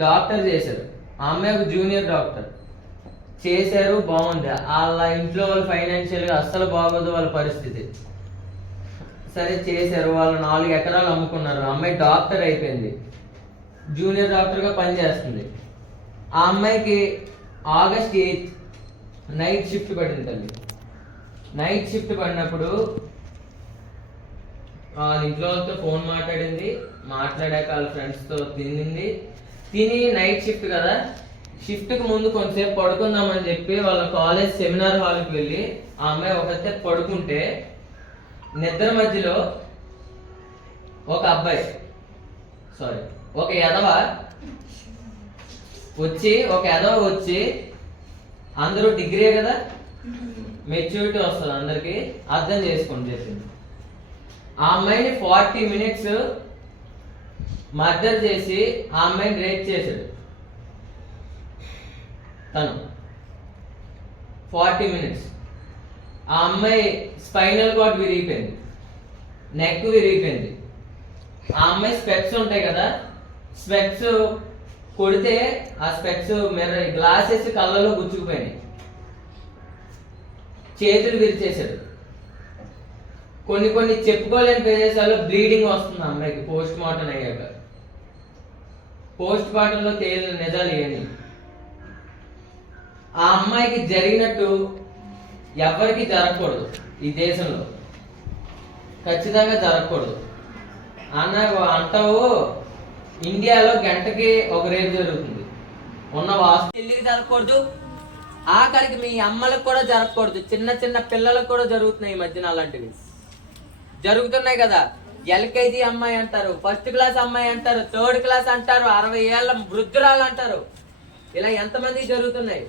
Doctor చేశారు. ఆ అమ్మాయి ఒక జూనియర్ డాక్టర్ చేశారు, బాగుంది. వాళ్ళ ఇంట్లో వాళ్ళు ఫైనాన్షియల్గా అస్సలు బాగోదు వాళ్ళ పరిస్థితి. సరే చేశారు, వాళ్ళు 4 ఎకరాలు అమ్ముకున్నారు. అమ్మాయి డాక్టర్ అయిపోయింది, జూనియర్ డాక్టర్గా పనిచేస్తుంది. ఆ అమ్మాయికి ఆగస్ట్ 8 నైట్ షిఫ్ట్ పడింది తల్లి. నైట్ షిఫ్ట్ పడినప్పుడు వాళ్ళ ఇంట్లో వాళ్ళతో ఫోన్ మాట్లాడాక వాళ్ళ ఫ్రెండ్స్తో తిని నైట్ షిఫ్ట్ కదా, షిఫ్ట్కి ముందు కొంతసేపు పడుకుందామని చెప్పి వాళ్ళ కాలేజ్ సెమినార్ హాల్కి వెళ్ళి ఆ అమ్మాయి ఒకతే పడుకుంటే నిద్ర మధ్యలో ఒక ఎదవ వచ్చి అందరూ డిగ్రీ కదా, మెచ్యూరిటీ వస్తుంది అందరికి, అర్థం చేసుకోండి చెప్పింది. ఆ అమ్మాయిని 40 minutes మర్డర్ చేసి ఆ అమ్మాయిని రేప్ చేశాడు తను. 40 minutes. ఆ అమ్మాయి స్పైనల్ కార్డ్ విరిగిపోయింది, నెక్ విరిగిపోయింది. ఆ అమ్మాయి స్పెక్స్ ఉంటాయి కదా, స్పెక్స్ కొడితే ఆ స్పెక్స్ గ్లాసెస్ కళ్ళలో గుచ్చుకుపోయినాయి. చేతులు విరిచేశాడు. కొన్ని చెప్పుకోలేని ప్రదేశాల్లో బ్లీడింగ్ వస్తుంది అమ్మాయికి. పోస్ట్ మార్టం అయ్యాక పోస్ట్ మార్టంలో తేలిన నిజాలు ఇవన్నీ. ఆ అమ్మాయికి జరిగినట్టు ఎవరికి జరగకూడదు ఈ దేశంలో, ఖచ్చితంగా జరగకూడదు. అంటావు ఇండియాలో గంటకి ఒక రేపు జరుగుతుంది, ఉన్న వాస్తు పెళ్లికి జరగకూడదు, ఆఖరికి మీ అమ్మలకు కూడా జరగకూడదు. చిన్న పిల్లలకు కూడా జరుగుతున్నాయి ఈ మధ్యన, అలాంటివి జరుగుతున్నాయి కదా. ఎల్కేజీ అమ్మాయి అంటారు, 1st క్లాస్ అమ్మాయి అంటారు, 3rd క్లాస్ అంటారు, 60 ఏళ్ళ వృద్ధురాలు అంటారు. ఇలా ఎంతమంది జరుగుతున్నాయి.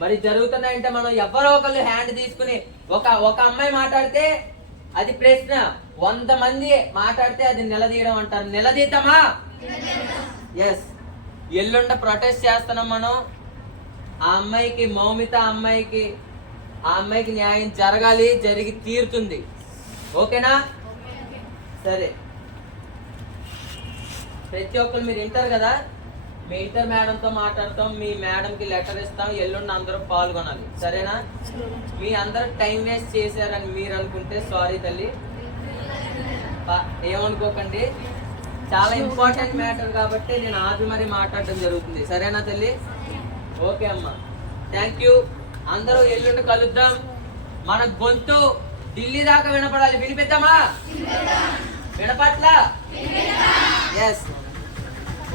మరి జరుగుతున్నాయంటే మనం ఎవరో ఒకళ్ళు హ్యాండ్ తీసుకుని ఒక అమ్మాయి మాట్లాడితే అది ప్రశ్న, 100 మంది మాట్లాడితే అది నిలదీయడం అంటారు. నిలదీద్దామా? ఎస్. ఎల్లుండ ప్రొటెస్ట్ చేస్తున్నాం మనం. ఆ అమ్మాయికి మౌమిత ఆ అమ్మాయికి న్యాయం జరగాలి, జరిగి తీరుతుంది. ఓకేనా? సరే, ప్రతి ఒక్కరు మీరు వింటారు కదా, మీ ఇంటర్ మేడంతో మాట్లాడతాం, మీ మేడంకి లెటర్ ఇస్తాం, ఎల్లుండి అందరూ పాల్గొనాలి. సరేనా? మీ అందరూ టైం వేస్ట్ చేశారని మీరు అనుకుంటే సారీ తల్లి, ఏమనుకోకండి. చాలా ఇంపార్టెంట్ మ్యాటర్ కాబట్టి నేను ఆపి మరీ మాట్లాడటం జరుగుతుంది. సరేనా తల్లి? ఓకే అమ్మా, థ్యాంక్ యూ. అందరూ ఎల్లుండి కలుద్దాం. మన గొంతు ఢిల్లీ దాకా వినపడాలి. వినిపిద్దామా? వినపట్ల? ఎస్.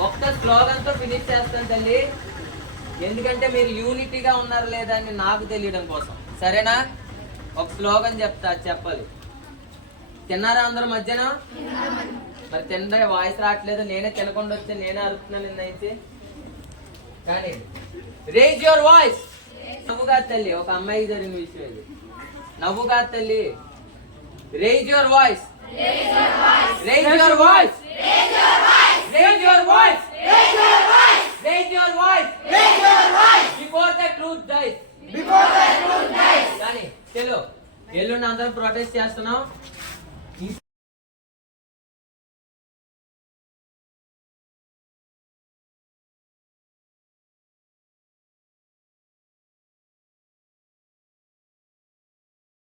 ఒక్క స్లోగన్తో ఫినిష్ చేస్తాను తల్లి, ఎందుకంటే మీరు యూనిటీగా ఉన్నారు లేదా అని నాకు తెలియడం కోసం. సరేనా? ఒక స్లోగన్ చెప్తా, చెప్పాలి. తిన్నారా అందరూ మధ్యాహ్నం? మరి తినడే వాయిస్ రావట్లేదు, నేనే తినకుండా వస్తే నేనే అరుస్తున్నాను నిన్నైతే. కానీ రేజ్ యువర్ వాయిస్. నవ్వు కాదు తల్లి, ఒక అమ్మాయికి జరిగిన విషయం ఇది. నవ్వు కాదు తల్లి. Raise your voice, raise your voice, raise your voice, raise your voice, raise your voice before the truth dies. కానీ చలో, ఎల్లుండి అందరం ప్రొటెస్ట్ చేస్తున్నాం.